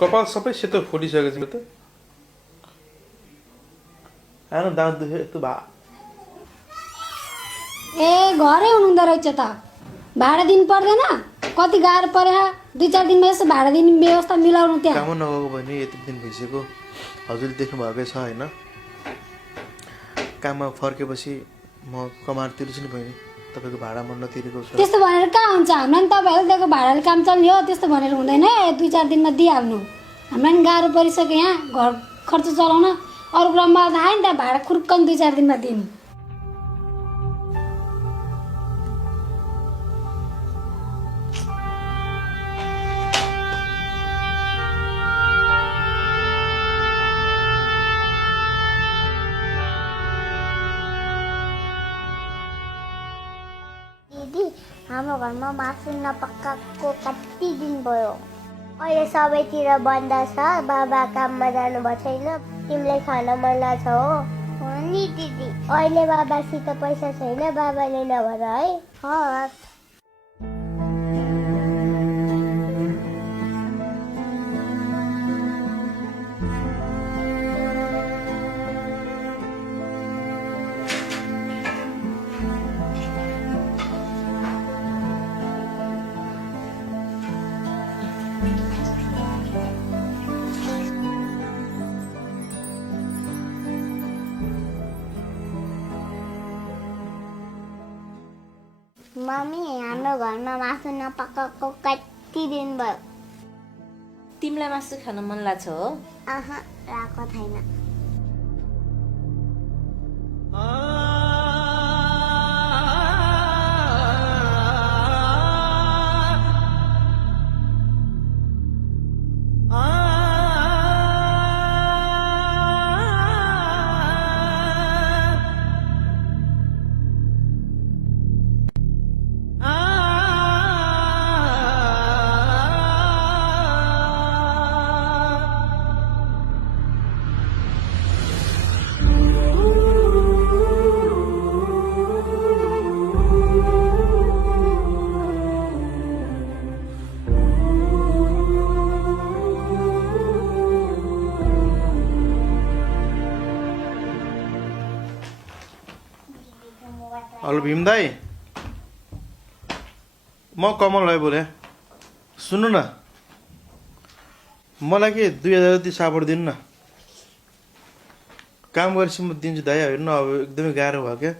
कपाल सबै सेतो फुलिसकेको छ त आनो दाँत दुख्यो यस्तो भा ए घरै हुनुहुँदो रहेछ त भाडा दिनु पर्दैन कति गाह्रो पऱ्यो 2-4 दिनमा यसो भाडा दिने व्यवस्था मिलाउनु त्यहाँ काम नगएको भने यति दिन भइसक्यो हजुरले देख्नु भएकै छ होइन काममा फर्केपछि म कमाएर तिर्छु नि बहिनी तपाईँको भाडा म नतिरेको छु त्यस्तो भनेर कहाँ हुन्छ हामीलाई नि तपाईँहरूले दिएको भाडाले काम चल्ने हो त्यस्तो भनेर हुँदैन 2-4 दिनमा दिइहाल्नु हामीलाई नि गाह्रो परिसक्यो यहाँ घर खर्च चलाउन अरू क्रममा थाहा नि त्यहाँ भाडा खुर्कन 2-4 दिनमा दिनु हाम्रो घरमा मासु नपकाएको कति दिन भयो अहिले सबैतिर बन्द छ बाबा काममा जानुभएको छैन तिमीलाई खान मन लाग्छ हो नि दिदी अहिले बाबासित पैसा छैन बाबाले नभएर है हस् मम्मी हाम्रो घरमा मासु नपकाएको कति दिन भयो तिमीलाई मासु खान मन लाग्छ हो आहा राको छैन हेलो भीम दाई म कमल भाइ बोले सुन्नु न मलाई के 2000 जति सापड दिनु न काम गरेपछि म दिन्छु दाइ हेर्नु अब एकदमै गाह्रो भयो क्या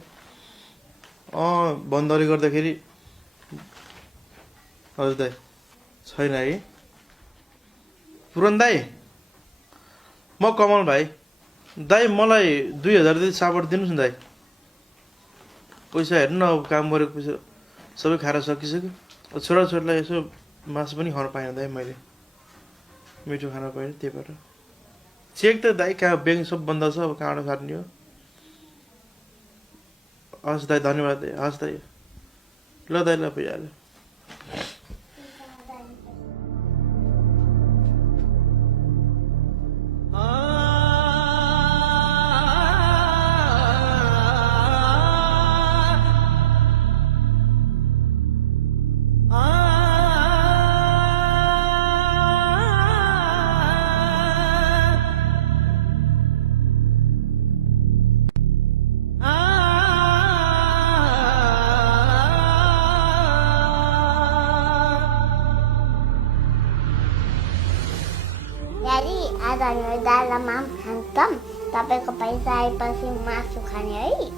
बन्दले गर्दाखेरि हजुर दाइ छैन है पुरन दाइ म कमल भाइ दाइ मलाई 2000 जति सापड दिनुहोस् न दाइ पैसा हेर्नु न अब काम गरेको पैसा सबै खाएर सकिसक्यो छोराछोरीलाई यसो मासु पनि खान पाएन दाइ मैले मिठो खान पाएन त्यही भएर चेक त दाइ कहाँ ब्याङ्क सब बन्द छ अब कहाँबाट काट्ने हो हस् दाइ धन्यवाद दाइ हस् दाइ ल दाइ ल भइहाल्यो Jadi ada yang dalam hantam tapi ke पैसा आएपछि मासु खाने है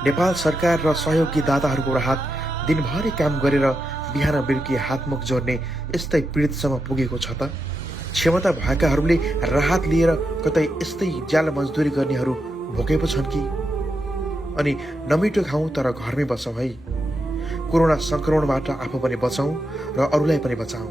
नेपाल सरकार र सहयोगी दाताहरूको राहत दिनभरि काम गरेर बिहान बेलुकी हातमुख जोड्ने यस्तै पीडितसम्म पुगेको छ त क्षमता भएकाहरूले राहत लिएर कतै यस्तै ज्याला मजदुरी गर्नेहरू भोकै पो छन् कि अनि नमिठो खाउँ तर घरमै बसौँ है कोरोना संक्रमणबाट आफू पनि बचौँ र अरूलाई पनि बचाउँ